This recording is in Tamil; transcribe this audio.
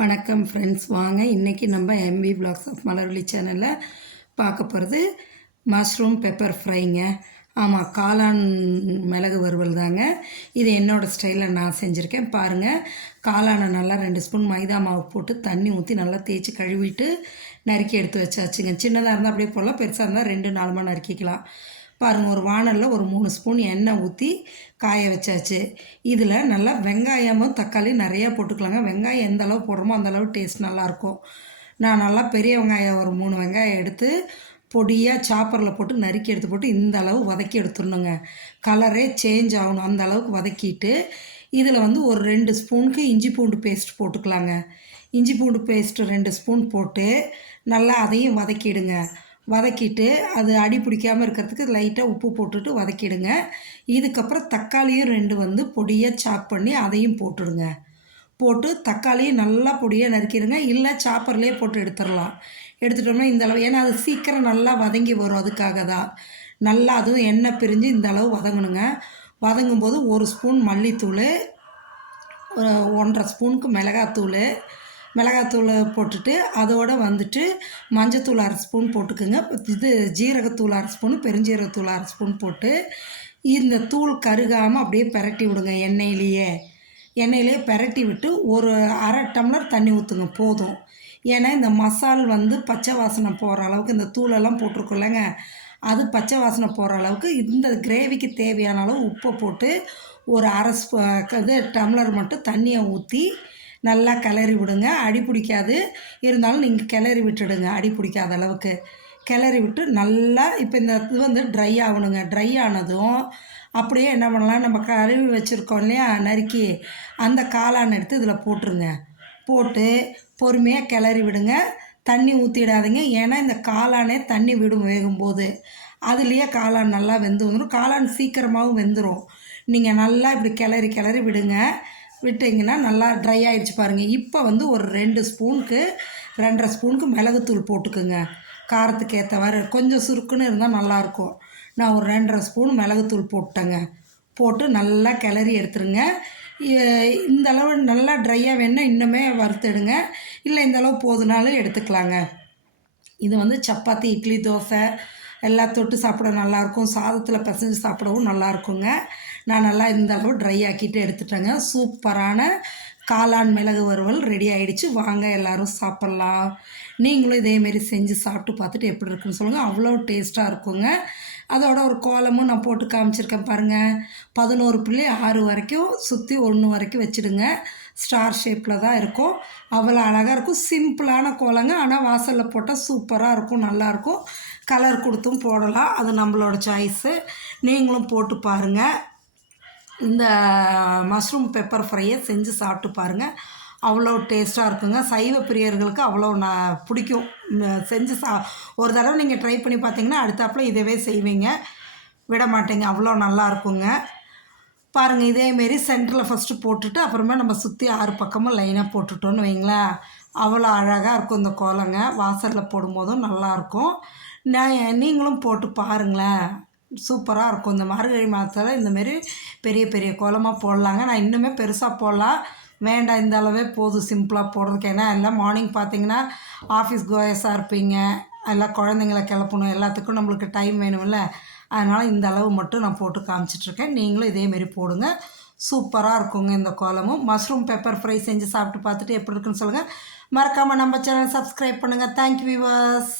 வணக்கம் ஃப்ரெண்ட்ஸ், வாங்க இன்றைக்கி நம்ம எம்வி விலாக்ஸ் ஆஃப் மலர்விழி சேனலில் பார்க்க போகிறது மஷ்ரூம் பெப்பர் ஃப்ரைங்க. ஆமாம், காளான் மிளகு வறுவல் தாங்க. இது என்னோடய ஸ்டைலில் நான் செஞ்சுருக்கேன். பாருங்கள், காளானை நல்லா 2 ஸ்பூன் மைதா மாவு போட்டு தண்ணி ஊற்றி நல்லா தேய்ச்சி கழுவிட்டு நறுக்கி எடுத்து வச்சாச்சுங்க. சின்னதாக இருந்தால் அப்படியே போடலாம், பெருசாக இருந்தால் 2-4 நறுக்கிக்கலாம். பாருங்கள், ஒரு வானலில் ஒரு 3 ஸ்பூன் எண்ணெய் ஊற்றி காய வச்சாச்சு. இதில் நல்லா வெங்காயமும் தக்காளி நிறையா போட்டுக்கலாங்க. வெங்காயம் எந்த அளவு போடுறோமோ அந்தளவு டேஸ்ட் நல்லாயிருக்கும். நான் நல்லா பெரிய வெங்காயம் ஒரு 3 வெங்காயம் எடுத்து பொடியாக சாப்பரில் போட்டு நறுக்கி எடுத்து போட்டு இந்த அளவு வதக்கி எடுத்துடணுங்க. கலரே சேஞ்ச் ஆகணும், அந்த அளவுக்கு வதக்கிட்டு இதில் ஒரு 2 ஸ்பூனுக்கு இஞ்சி பூண்டு பேஸ்ட் போட்டுக்கலாங்க. இஞ்சி பூண்டு பேஸ்ட்டு 2 ஸ்பூன் போட்டு நல்லா அதையும் வதக்கிடுங்க. வதக்கிட்டு அது அடி பிடிக்காமல் இருக்கிறதுக்கு லைட்டாக உப்பு போட்டுட்டு வதக்கிடுங்க. இதுக்கப்புறம் தக்காளியும் 2 பொடியாக சாப் பண்ணி அதையும் போட்டுடுங்க. போட்டு தக்காளியும் நல்லா பொடியாக நறுக்கிடுங்க. இல்லை சாப்பர்லேயே போட்டு எடுத்துடலாம். எடுத்துட்டோம்னா இந்த அளவு, ஏன்னா அது சீக்கிரம் நல்லா வதங்கி வரும், அதுக்காக தான். நல்லா அதுவும் எண்ணெய் பிரிஞ்சு இந்த அளவு வதங்கணுங்க. வதங்கும்போது 1 ஸ்பூன் மல்லித்தூள், 1.5 ஸ்பூனுக்கு மிளகாத்தூள் போட்டுட்டு அதோடு மஞ்சத்தூள் 1/2 ஸ்பூன் போட்டுக்குங்க. ஜீரகத்தூள் 1/2 ஸ்பூனு, பெருஞ்சீரகத்தூள் 1/2 ஸ்பூன் போட்டு இந்த தூள் கருகாமல் அப்படியே பிரட்டி விடுங்க. எண்ணெயிலேயே பிரட்டி விட்டு ஒரு 1/2 டம்ளர் தண்ணி ஊற்றுங்க, போதும். ஏன்னா இந்த மசால் பச்சை வாசனை போகிற அளவுக்கு, இந்த தூளெல்லாம் போட்டிருக்கோம்லங்க, அது பச்சை வாசனை போகிற அளவுக்கு இந்த கிரேவிக்கு தேவையான அளவு உப்பை போட்டு ஒரு 1/2 டம்ளர் மட்டும் தண்ணியை ஊற்றி நல்லா கிளறி விடுங்க. அடி பிடிக்காது, இருந்தாலும் நீங்கள் கிளறி விட்டுடுங்க. அடி பிடிக்காத அளவுக்கு கிளறி விட்டு நல்லா இப்போ இந்த இது ட்ரை ஆகணுங்க. ட்ரை ஆனதும் அப்படியே என்ன பண்ணலாம், நம்ம கழுவி வச்சுருக்கோம் இல்லையா நறுக்கி, அந்த காளான் எடுத்து இதில் போட்டுருங்க. போட்டு பொறுமையாக கிளறி விடுங்க. தண்ணி ஊற்றிடாதீங்க, ஏன்னா இந்த காளானே தண்ணி விடும் வேகும்போது. அதுலேயே காளான் நல்லா வெந்து வந்துடும். காளான் சீக்கிரமாகவும் வெந்துடும். நீங்கள் நல்லா இப்படி கிளறி விடுங்க. விட்டிங்கன்னா நல்லா ட்ரை ஆகிடுச்சு பாருங்கள். இப்போ ஒரு 2 ஸ்பூனுக்கு 2.5 ஸ்பூனுக்கு மிளகுத்தூள் போட்டுக்குங்க. காரத்துக்கு ஏற்றவாறு கொஞ்சம் சுருக்குன்னு இருந்தால் நல்லாயிருக்கும். நான் ஒரு 2.5 ஸ்பூன் மிளகுத்தூள் போட்டேங்க. போட்டு நல்லா கிளறி எடுத்துருங்க. இந்த அளவு நல்லா ட்ரையாக வேணுன்னா இன்னுமே வறுத்துடுங்க. இல்லை இந்த அளவு போதுனாலும் எடுத்துக்கலாங்க. இது சப்பாத்தி, இட்லி, தோசை எல்லாம் தொட்டு சாப்பிட நல்லாயிருக்கும். சாதத்தில் பிசைஞ்சு சாப்பிடவும் நல்லாயிருக்குங்க. நான் நல்லா இந்த அளவு ட்ரை ஆக்கிட்டு எடுத்துட்டேங்க. சூப்பரான காளான் மிளகு வறுவல் ரெடி ஆகிடுச்சு. வாங்க எல்லோரும் சாப்பிட்லாம். நீங்களும் இதேமாரி செஞ்சு சாப்பிட்டு பார்த்துட்டு எப்படி இருக்குன்னு சொல்லுங்கள். அவ்வளோ டேஸ்ட்டாக இருக்குங்க. அதோட ஒரு கோலமும் நான் போட்டு காமிச்சிருக்கேன் பாருங்கள். 11.6 வரைக்கும் சுற்றி 1 வரைக்கும் வச்சுடுங்க. ஸ்டார் ஷேப்பில் தான் இருக்கும். அவ்வளோ அழகாக இருக்கும். சிம்பிளான கோலங்க, ஆனால் வாசலில் போட்டால் சூப்பராக இருக்கும், நல்லாயிருக்கும். கலர் கொடுத்தும் போடலாம், அது நம்மளோட சாய்ஸு. நீங்களும் போட்டு பாருங்கள். இந்த மஷ்ரூம் பெப்பர் ஃப்ரையை செஞ்சு சாப்பிட்டு பாருங்கள். அவ்வளோ டேஸ்ட்டாக இருக்குங்க. சைவ பிரியர்களுக்கு அவ்வளோ பிடிக்கும். செஞ்சு ஒரு தடவை நீங்கள் ட்ரை பண்ணி பார்த்தீங்கன்னா அடுத்தாப்புல இதவே செய்வீங்க, விட மாட்டீங்க. அவ்வளோ நல்லா இருக்குங்க. பாருங்கள், இதேமாரி சென்டரில் ஃபஸ்ட்டு போட்டுட்டு அப்புறமா நம்ம சுற்றி 6 பக்கமும் லைனாக போட்டுட்டோன்னு வைங்களேன், அவ்வளோ அழகாக இருக்கும் இந்த கோலங்க. வாசலில் போடும்போதும் நல்லாயிருக்கும். நீங்களும் போட்டு பாருங்களேன், சூப்பராக இருக்கும். இந்த மார்கழி மாதத்தில் இந்தமாரி பெரிய பெரிய கோலமாக போடலாங்க. நான் இன்னுமே பெருசாக போடலாம், வேண்டாம் இந்த அளவே போதும் சிம்பிளாக போடுறதுக்கு. ஏன்னா எல்லாம் மார்னிங் பார்த்திங்கன்னா ஆஃபீஸ் கோயஸாக இருப்பீங்க, எல்லாம் குழந்தைங்கள கிளப்பணும், எல்லாத்துக்கும் நம்மளுக்கு டைம் வேணும்ல. அதனால் இந்த அளவு மட்டும் நான் போட்டு காமிச்சிட்ருக்கேன். நீங்களும் இதேமாரி போடுங்க, சூப்பராக இருக்குங்க இந்த கோலமும். மஷ்ரூம் பெப்பர் ஃப்ரை செஞ்சு சாப்பிட்டு பார்த்துட்டு எப்படி இருக்குன்னு சொல்லுங்கள். மறக்காமல் நம்ம சேனல் சப்ஸ்கிரைப் பண்ணுங்கள். Thank you viewers.